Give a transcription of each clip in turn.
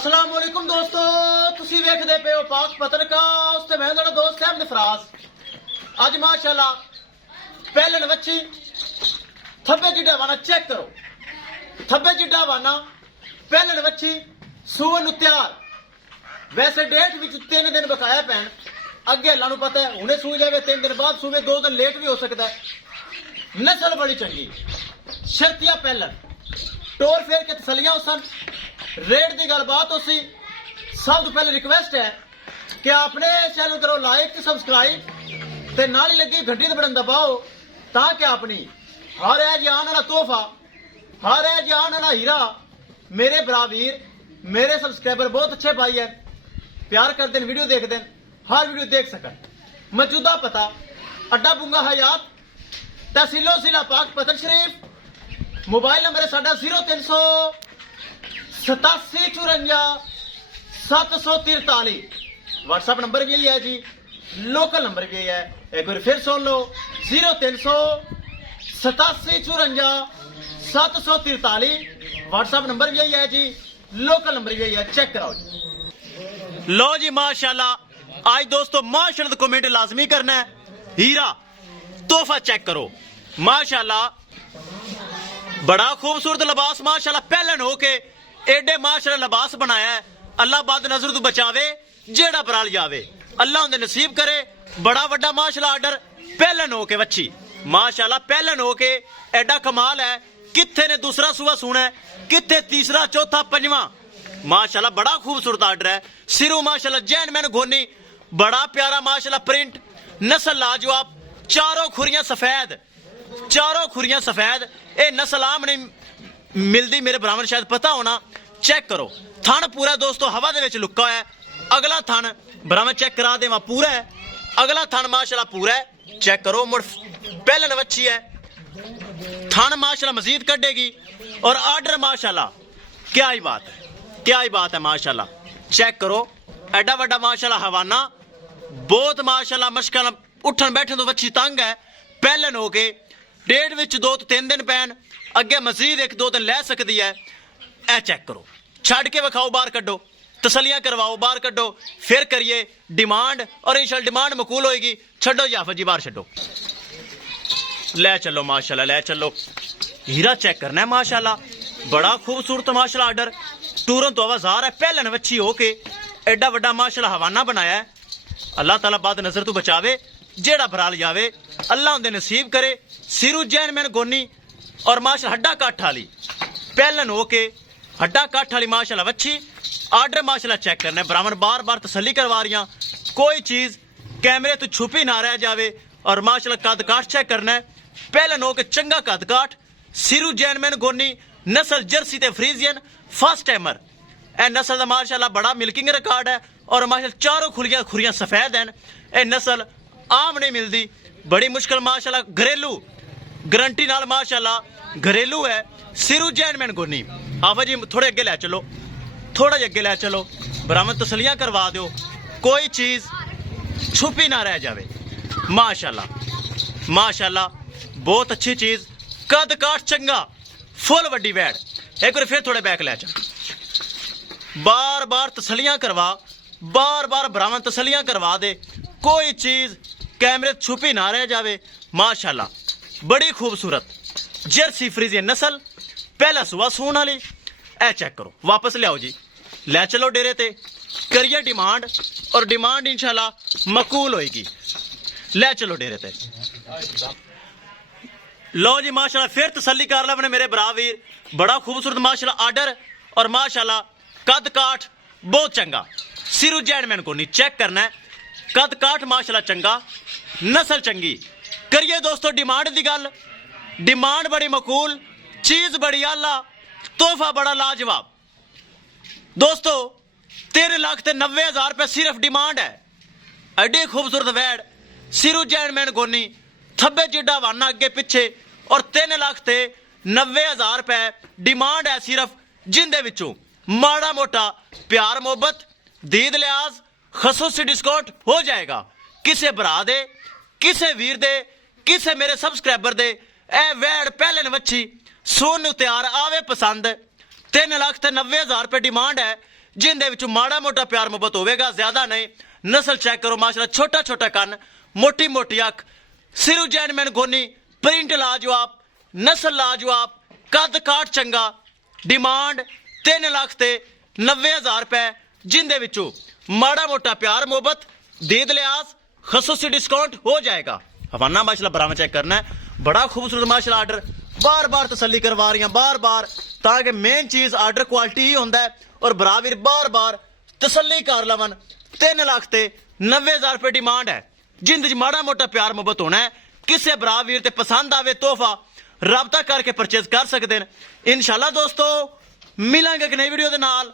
अस्सलाम वालेकुम दोस्तों, तुसी वेखदे पे हो पाक पत्रकार ते मैं तुहाडा दोस्त अहमद फराज। अज माशाअल्लाह पहलन बच्ची थब्बे जिड्डा वाना चेक करो, थब्बे जिड्डा वाना पहलन बच्ची सून नु तैयार। वैसे डेट विच 3 दिन बकाया पैन, अगे अल्लाह नु पता है हुणे सूई जावे 3 दिन बाद सूवे, 2 दिन लेट भी हो सकता है। नस्ल बड़ी चंगी, शर्तिया पहलन टोर फेर के तसलियां सन, रेट की गलबात उसी। सब तो पहले रिक्वेस्ट है कि अपने चैनल करो लाइक सबसक्राइब ते नाल ही लगी घंटी ते बटन दबाओ, ताकि अपनी हर है जान वाला तोहफा, हर है जान वाला हीरा मेरे बरावीर मेरे सब्सक्राइबर बहुत अच्छे भाई है, प्यार करते हैं, वीडियो देखते हैं, हर वीडियो देख सकन। मौजूदा पता अड्डा बुंगा हयात, तहसीलो जिला पाक पतन शरीफ। मोबाइल नंबर है साडा 0300 87 54 743। व्हाट्सएप नंबर भी यही है जी, लोकल नंबर भी यही है। एक बार फिर सुन लो 0300 87 54 743। व्हाट्सएप नंबर भी यही है जी, लोकल नंबर भी यही है, चेक कराओ जी। लो जी माशाल्लाह, आज दोस्तों माशाल्लाह कमेंट लाजमी करना है। हीरा तोहफा चेक करो माशाल्लाह, बड़ा खूबसूरत लिबास माशाल्लाह, पहलन होके एडे माशाल्लाह लिबास बनाया है। अल्लाह बाद नजर तू बचावे, जेड़ा पराल जावे अल्लाह उन्हें नसीब करे। बड़ा वड्डा माशाल्लाह आर्डर पहलन होके बच्ची माशाल्लाह, पहलन होके एडा कमाल है। किथे ने दूसरा सुबह सुना है, किथे तीसरा चौथा पंजवा, माशाल्लाह बड़ा खूबसूरत आर्डर है। सिरू माशाल्लाह जैन मैन गोनी, बड़ा प्यारा माशाल्लाह प्रिंट, नस्ल लाजवाब, चारों खुरियां सफेद, चारों खुरियां सफेद। ये नस्ल आम नहीं मिलती, मेरे ब्राह्मण शायद पता होना। चेक करो थन पूरा दोस्तों हवा दे विच लुका है। अगला थन ब्राह्मण चेक करा देवा पूरा है, अगला थन माशाल्लाह पूरा है। चेक करो मुड़ पहलन वच्छी है, थन माशाल्लाह मजीद कटेगी। और आर्डर माशाल्लाह क्या ही बात है, क्या ही बात है माशाल्लाह। चेक करो एडा वड्डा माशाल्लाह हवाना, बहुत माशाल्लाह मुश्किल उठन बैठन तो वच्छी तंग है। पहलन हो के डेढ़ विच 2 तो 3 दिन पैन, अगे मजीद 1-2 दिन लै सकती है। ए चेक करो, छड़ के विखाओ, बाहर कड्डो, तसलियां करवाओ, बाहर कड्डो, फिर करिए डिमांड और इंशाल्लाह डिमांड मकूल होएगी। छड्डो जाफर जी, बाहर छड्डो, ले चलो माशाल्लाह, ले चलो। हीरा चेक करना है माशाल्लाह, बड़ा खूबसूरत माशाल्लाह आर्डर, टूरों तो आवाजार है। पहलन वच्छी होके एडा वड्डा माशाल्लाह हवाना बनाया है। अल्लाह ताला बाद नजर तू बचावे, जेड़ा भराल जावे अल्लाह उन्हें नसीब करे। सिरू जैन मैन गोनी और माशाल्लाह हड्डा काठ वाली पहलन होके हड्डा काठ वाली माशाल्लाह वच्छी। आर्डर माशाल्लाह चेक करना है, ब्राह्मण बार बार तसल्ली करवा रही, कोई चीज कैमरे तो छुपी ना रह जावे। और माशाल्लाह कद काठ चेक करना है, पहलन होके चंगा कद काठ, सिरू जैन मैन गोनी, नस्ल जर्सी ते फ्रीजियन फर्स्ट टाइमर। ए नस्ल का माशाल्लाह बड़ा मिल्किंग रिकॉर्ड है और माशाल्लाह चारों खुरियां सफेद हैं। ए नस्ल आम नहीं मिलती, बड़ी मुश्किल माशाल्लाह, घरेलू गारंटी नाल माशाल्लाह घरेलू है। सिरू जैन मैन गोनी। आफा जी थोड़े अगे लै चलो, थोड़ा जे अगे लै चलो, बरामद तसलियां करवा दो, कोई चीज छुपी ना रह जावे। माशाल्लाह माशाल्लाह बहुत अच्छी चीज, कद काठ चंगा, फुल वड्डी वैड। एक बार फिर थोड़े बैक लै चल, बार बार तसलियां करवा, बार बार बरामद तसलियां करवा दे, कोई चीज कैमरे छुपी ना रह जावे। माशाल्लाह बड़ी खूबसूरत जर्सी फ्रीजियन नस्ल, पहला सुबह सून वाली। ए चेक करो, वापस लियाओ जी, ले चलो डेरे ते, करिए डिमांड और डिमांड इंशाल्लाह मकूल होएगी। ले चलो डेरे ते। लो जी माशाल्लाह फिर तसल्ली कर लो अपने मेरे भरा वीर, बड़ा खूबसूरत माशाल्लाह आर्डर और माशाल्लाह कद काठ बहुत चंगा। सिरू जैन मैन को नहीं चेक करना है, कद काठ माशाल्लाह चंगा, नस्ल चंगी। करिए दोस्तों डिमांड दी गल, डिमांड बड़ी मकूल, चीज बड़ी आला, तोहफा बड़ा लाजवाब। दोस्तों 13,90,000 रुपये सिर्फ डिमांड है। एडी खूबसूरत वैड, सिरू जैन मैन गोनी, थब्बे जिड्डा वाना अगे पिछे और 3,90,000 रुपये डिमांड है सिर्फ, जिंदे विचों माड़ा मोटा प्यार मोहब्बत दीद लिहाज खसूसी डिस्काउंट हो जाएगा। किसे भरा दे, किसे वीर दे, किसे मेरे सबसक्राइबर दे ए वैड पहलन वच्छी सोनू तैयार आवे पसंद, 3,90,000 रुपए डिमांड है, जिंदे विच माड़ा मोटा प्यार मुहब्बत होवेगा, ज्यादा नहीं। नस्ल चेक करो माशाल्लाह, छोटा छोटा कन, मोटी मोटी अख, सिरू जैनमैन गोनी, प्रिंट लाजवाब, नस्ल लाजवाब, कद काट चंगा। डिमांड 3,90,000 रुपए, जिंदे विचों माड़ा मोटा प्यार मुहब्बत, दीद लिहाज खसूसी डिस्काउंट हो जाएगा। हवाना माशाल्लाह बरामद चेक करना है, बड़ा खूबसूरत माशाल्लाह आर्डर, बार बार तसल्ली करवा रही हैं, बार बार, ताकि मेन चीज आर्डर क्वालिटी ही होंदा है। और बराबर बार बार तसल्ली कर लवन। 3,90,000 रुपए डिमांड है, जिंद च माड़ा मोटा प्यार मुहब्बत होना है। किसे भरा वीर ते पसंद आवे तोहफा राबता करके परचेज कर सकते हैं। इंशाल्लाह दोस्तों मिलांगे एक नई वीडियो के नाल।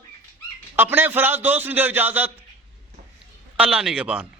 अपने फराज दोस्त नूं दिओ इजाजत। अल्लाह निगहबान।